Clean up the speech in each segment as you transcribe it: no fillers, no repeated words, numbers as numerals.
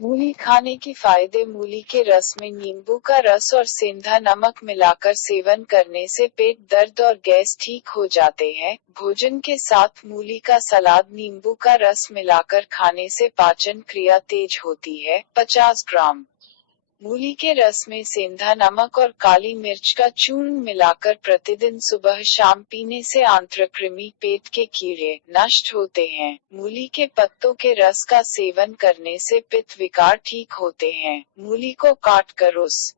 मूली खाने की फायदे। मूली के रस में नींबू का रस और सेंधा नमक मिलाकर सेवन करने से पेट दर्द और गैस ठीक हो जाते हैं। भोजन के साथ मूली का सलाद नींबू का रस मिलाकर खाने से पाचन क्रिया तेज होती है। 50 ग्राम मूली के रस में सेंधा नमक और काली मिर्च का चूर्ण मिलाकर प्रतिदिन सुबह शाम पीने से आंत्रकृमि, पेट के कीड़े नष्ट होते हैं। मूली के पत्तों के रस का सेवन करने से पित्त विकार ठीक होते हैं। मूली को काट कर उस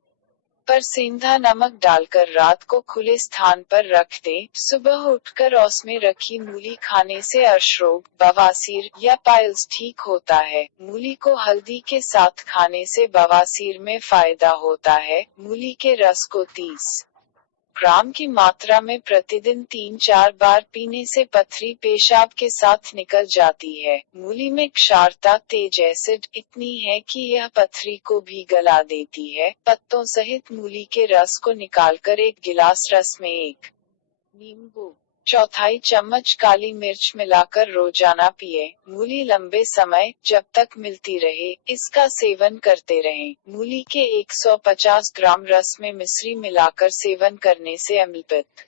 पर सेंधा नमक डालकर रात को खुले स्थान पर रख दें। सुबह उठकर उसमें रखी मूली खाने से अर्शरोग, बवासीर या पाइल्स ठीक होता है। मूली को हल्दी के साथ खाने से बवासीर में फायदा होता है। मूली के रस को 30 ग्राम की मात्रा में प्रतिदिन 3-4 बार पीने से पथरी पेशाब के साथ निकल जाती है। मूली में क्षारता, तेज एसिड इतनी है कि यह पथरी को भी गला देती है। पत्तों सहित मूली के रस को निकालकर एक गिलास रस में एक नींबू, चौथाई चम्मच काली मिर्च मिलाकर रोजाना पिए। मूली लंबे समय, जब तक मिलती रहे, इसका सेवन करते रहें। मूली के 150 ग्राम रस में मिश्री मिलाकर सेवन करने से अम्लपित्त,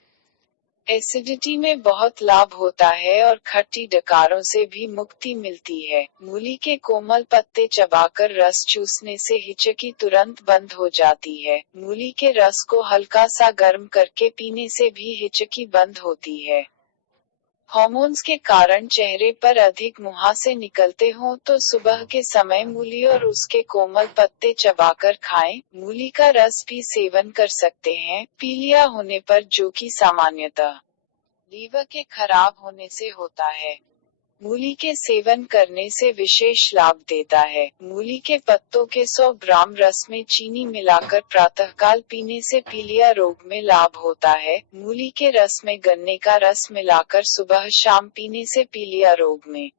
एसिडिटी में बहुत लाभ होता है और खट्टी डकारों से भी मुक्ति मिलती है। मूली के कोमल पत्ते चबाकर रस चूसने से हिचकी तुरंत बंद हो जाती है। मूली के रस को हल्का सा गर्म करके पीने से भी हिचकी बंद होती है। हार्मोन्स के कारण चेहरे पर अधिक मुहासे निकलते हों तो सुबह के समय मूली और उसके कोमल पत्ते चबाकर खाएं। मूली का रस भी सेवन कर सकते हैं पीलिया होने पर, जो कि सामान्यतः लीवर के खराब होने से होता है। मूली के सेवन करने से विशेष लाभ देता है। मूली के पत्तों के 100 ग्राम रस में चीनी मिलाकर प्रातःकाल पीने से पीलिया रोग में लाभ होता है। मूली के रस में गन्ने का रस मिलाकर सुबह शाम पीने से पीलिया रोग में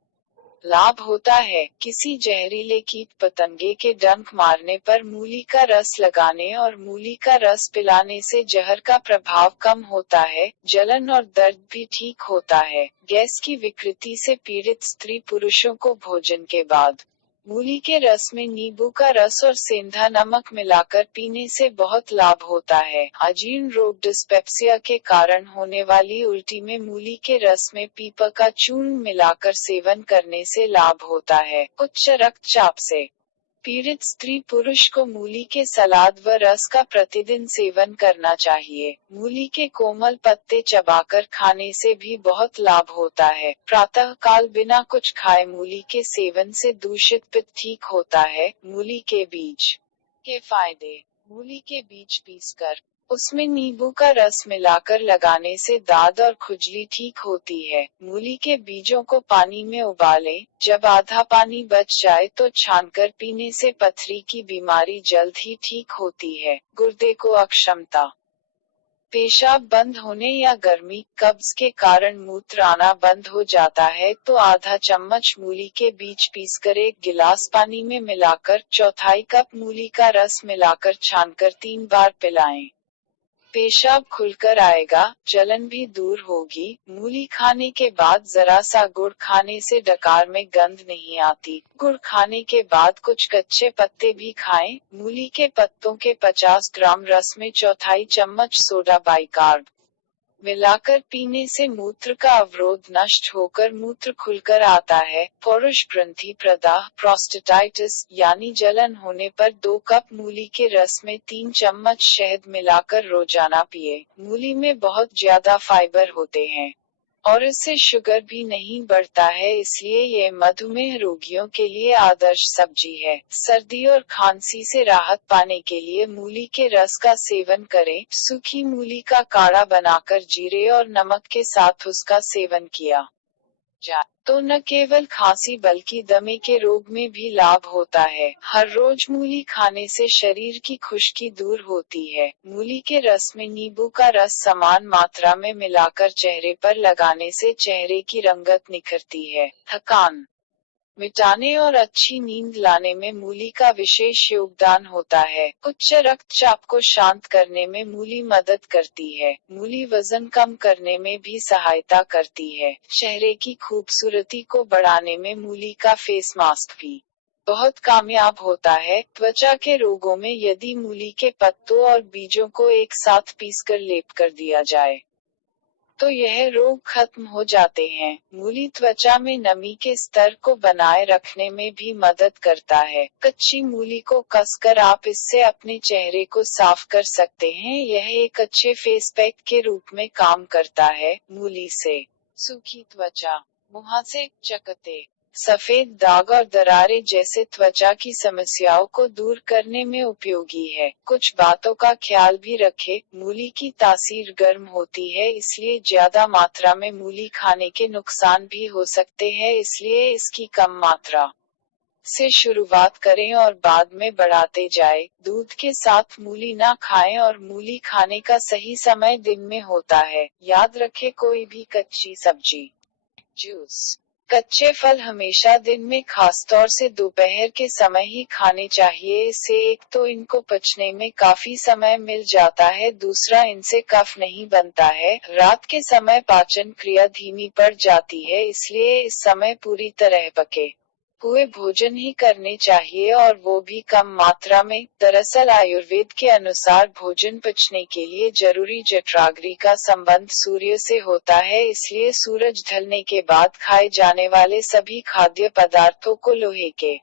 लाभ होता है। किसी जहरीले कीट पतंगे के डंक मारने पर मूली का रस लगाने और मूली का रस पिलाने से जहर का प्रभाव कम होता है। जलन और दर्द भी ठीक होता है। गैस की विकृति से पीड़ित स्त्री पुरुषों को भोजन के बाद मूली के रस में नींबू का रस और सेंधा नमक मिलाकर पीने से बहुत लाभ होता है। अजीर्ण रोग, डिस्पेप्सिया के कारण होने वाली उल्टी में मूली के रस में पीपा का चूर्ण मिलाकर सेवन करने से लाभ होता है। उच्च रक्तचाप से पीड़ित स्त्री पुरुष को मूली के सलाद व रस का प्रतिदिन सेवन करना चाहिए। मूली के कोमल पत्ते चबाकर खाने से भी बहुत लाभ होता है। प्रातः काल बिना कुछ खाए मूली के सेवन से दूषित पित्त ठीक होता है। मूली के बीज के फायदे। मूली के बीज पीसकर उसमें नींबू का रस मिलाकर लगाने से दाद और खुजली ठीक होती है। मूली के बीजों को पानी में उबालें, जब आधा पानी बच जाए तो छानकर पीने से पथरी की बीमारी जल्द ही ठीक होती है। गुर्दे को अक्षमता, पेशाब बंद होने या गर्मी, कब्ज के कारण मूत्र आना बंद हो जाता है तो आधा चम्मच मूली के बीज पीसकर एक गिलास पानी में मिलाकर चौथाई कप मूली का रस मिलाकर छानकर 3 बार पिलाएं। पेशाब खुलकर आएगा, जलन भी दूर होगी। मूली खाने के बाद जरा सा गुड़ खाने से डकार में गंध नहीं आती। गुड़ खाने के बाद कुछ कच्चे पत्ते भी खाएं। मूली के पत्तों के 50 ग्राम रस में चौथाई चम्मच सोडा बाइकार्ब मिलाकर पीने से मूत्र का अवरोध नष्ट होकर मूत्र खुलकर आता है। पौरुष ग्रंथि प्रदाह, प्रोस्टेटाइटिस यानी जलन होने पर 2 कप मूली के रस में 3 चम्मच शहद मिलाकर रोजाना पिए। मूली में बहुत ज्यादा फाइबर होते हैं और इससे शुगर भी नहीं बढ़ता है, इसलिए ये मधुमेह रोगियों के लिए आदर्श सब्जी है। सर्दी और खांसी से राहत पाने के लिए मूली के रस का सेवन करें। सूखी मूली का काढ़ा बनाकर जीरे और नमक के साथ उसका सेवन किया जाए तो न केवल खांसी बल्कि दमे के रोग में भी लाभ होता है। हर रोज मूली खाने से शरीर की खुश्की दूर होती है। मूली के रस में नींबू का रस समान मात्रा में मिलाकर चेहरे पर लगाने से चेहरे की रंगत निखरती है। थकान मिटाने और अच्छी नींद लाने में मूली का विशेष योगदान होता है। उच्च रक्तचाप को शांत करने में मूली मदद करती है। मूली वजन कम करने में भी सहायता करती है। चेहरे की खूबसूरती को बढ़ाने में मूली का फेस मास्क भी बहुत कामयाब होता है। त्वचा के रोगों में यदि मूली के पत्तों और बीजों को एक साथ पीसकर लेप कर दिया जाए तो यह रोग खत्म हो जाते हैं। मूली त्वचा में नमी के स्तर को बनाए रखने में भी मदद करता है। कच्ची मूली को कसकर आप इससे अपने चेहरे को साफ कर सकते हैं। यह एक अच्छे फेस पैक के रूप में काम करता है। मूली से सूखी त्वचा, मुहासे, चकत्ते, सफेद दाग और दरारें जैसे त्वचा की समस्याओं को दूर करने में उपयोगी है। कुछ बातों का ख्याल भी रखें। मूली की तासीर गर्म होती है, इसलिए ज्यादा मात्रा में मूली खाने के नुकसान भी हो सकते हैं, इसलिए इसकी कम मात्रा से शुरुआत करें और बाद में बढ़ाते जाएं। दूध के साथ मूली ना खाएं और मूली खाने का सही समय दिन में होता है। याद रखें, कोई भी कच्ची सब्जी, जूस, कच्चे फल हमेशा दिन में खासतौर से दोपहर के समय ही खाने चाहिए। इससे एक तो इनको पचने में काफी समय मिल जाता है, दूसरा इनसे कफ नहीं बनता है। रात के समय पाचन क्रिया धीमी पड़ जाती है, इसलिए इस समय पूरी तरह पके हुए भोजन ही करने चाहिए और वो भी कम मात्रा में। दरअसल आयुर्वेद के अनुसार भोजन पचने के लिए जरूरी जठराग्नि का संबंध सूर्य से होता है, इसलिए सूरज ढलने के बाद खाए जाने वाले सभी खाद्य पदार्थों को लोहे के